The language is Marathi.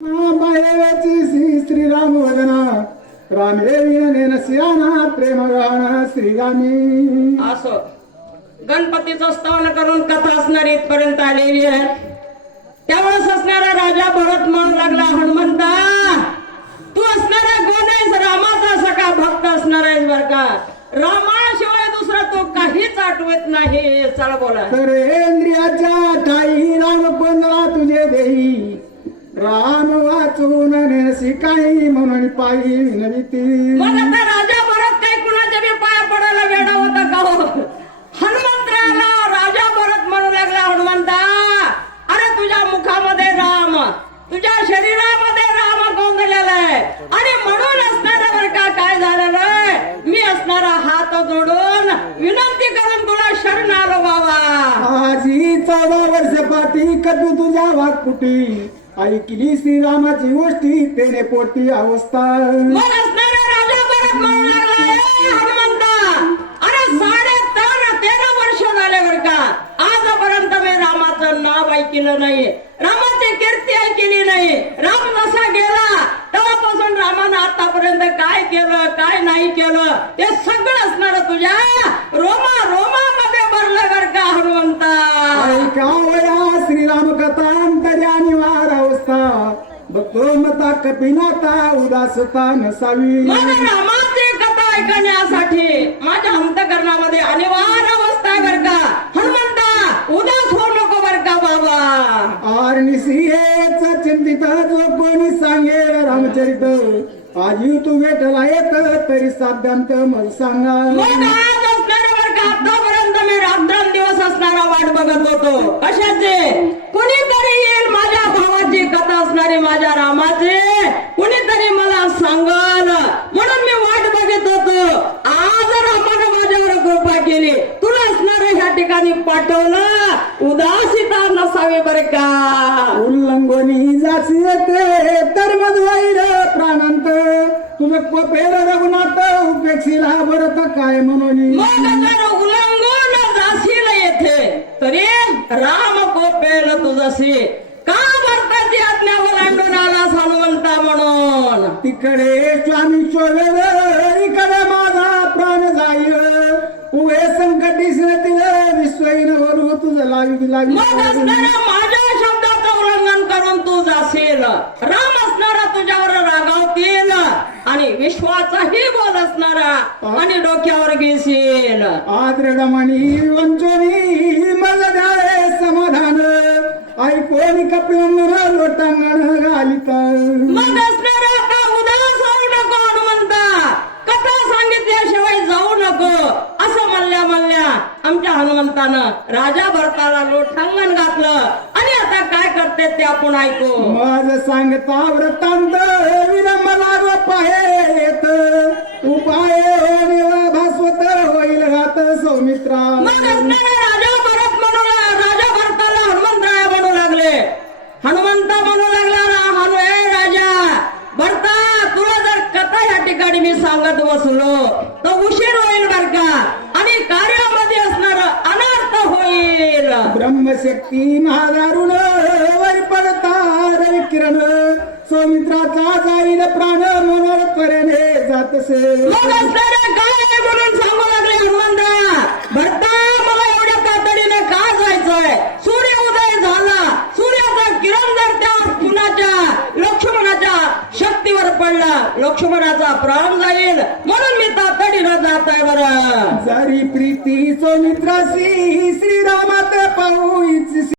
श्री श्रीराम वदना. रामे विनयन सियाना प्रेम गाण श्रीरामी असो. गणपतीचं स्तवन करून कथा असणारी इथपर्यंत आलेली आहे. त्यावेळेस असणारा राजा भरत म्हणू लागला हनुमंता तू असणारा कोण आहेस? रामाचा सखा भक्त असणार आहेस बर का. रामाशिवाय दुसरा तो काहीच आठवत नाही. चला बोला. तर काही म्हणून पायी विनविती. मग आता राजा भरत काही कुणाच्या बी पाया पडायला वेडा होता का हो? हनुमंतराला राजा भरत म्हणू लागला हनुमंता अरे तुझ्या मुखामध्ये राम तुझ्या शरीरामध्ये राम गोंधलेला आहे. आणि म्हणून असणारा बरं का काय झालेलं आहे? मी असणारा हात जोडून विनंती करून तुला शरण आलो बाबा. आजी चौदा वर्ष पाठी कटू तुझ्या वाटपुटी ऐकली श्रीरामाची गोष्टी तेने पोटी अवस्था. मग असणारा राजा भरत म्हणू लागला "ए हनुमंता! अरे तेरा वर्ष झाले बर का? आजपर्यंत मी रामाचं नाव ऐकलं नाही. रामाची कीर्ती ऐकली नाही. राम जसा गेला? तेव्हापासून रामानं आतापर्यंत काय केलं काय नाही केलं? हे सगळं असणार तुझ्या रोमा रोमामध्ये भरलं बर का हनुमंता? ऐकावया श्रीराम कथा बघतो मता कपिनाता उदासता नसावी मग रामाची कथा ऐकण्यासाठी माझ्या अंतकरणामध्ये अनिवार्य अवस्था बर का. हनुमंता उदास होऊ नको बर का बाबा. आरणिसियेच चिंतित जो कोणी सांगेल रामचरित. आजी तू भेटला येत तरी साध्यांत मग सांगा. आतापर्यंत मी रात्रंदिवस असणारा वाट बघत होतो. कशाचे? कुणीतरी येईल माझ्या भावाची कथा असणारी माझ्या रामाची कुणीतरी मला सांगल म्हणून मी वाट बघत होतो आज रामानं माझ्यावर कृपा केली. तुला असणारे ह्या ठिकाणी पाठवलं. उदासीता नसावी बरे का. उल्लंघनी जासी येते तर मग प्राणांत. तुझं कोपेर रघुनाथ उपेक्षिला भरत काय म्हणून? उल्लंघन जाशील येथे तरी राम कोपेल तुझशी का भरताची आज्ञा ओलांडून आलास हनुमंता म्हणून? तिकडे स्वामी शोधल इकडे माझा प्राण जाईल उभे संकटी तिल विश्वईन वरू तुझं लावी लावी मग असणारा माझ्या शब्दाचं उल्लंघन करून तू जाशील. राम असणारा तुझ्यावर रागावतील आणि विश्वाचाही बोल असणारा आणि डोक्यावर घेशील. आद्रडमणी वंचोनी मला द्यावे समाधान ऐकोनी कपिंगण लोटांगण घालिता मग असणारा आता उदास होऊ नको हनुमंता कथा सांगितल्याशिवाय जाऊ नको असं म्हणल्या म्हणल्या आमच्या हनुमंतानं राजा भरताला लोटांगण घातलं. आणि आता काय करते ते आपण ऐकू? माझ सांगता वृत्तांत विरमला पाहेत. उपाय भास्वत होईल घात सौमित्रा. राजा भरत म्हणू राजा भरताला हनुमंतराय म्हणू लागले. हनुमंता म्हणू लागला हनु राजा. भरता तुला जर कथा या ठिकाणी मी सांगत बसलो तर उशीर होईल बर का आणि कार्यामध्ये असणार अनर्थ होईल ब्रह्मशक्ती महादारुण वै पडता किरण. सौमित्राचा जाईल प्राण मनोर त्वरेने जातसे. काय म्हणून सांगू लागले हनुमंता. भरता मला एवढ्या तातडीने का जायचंय? सूर्य उदय झाला. सूर्याचा किरण जर त्या कुणाच्या लक्ष्मणाच्या शक्तीवर पडला लक्ष्मणाचा प्राण जाईल. म्हणून जात आहे बरं जरी प्रीती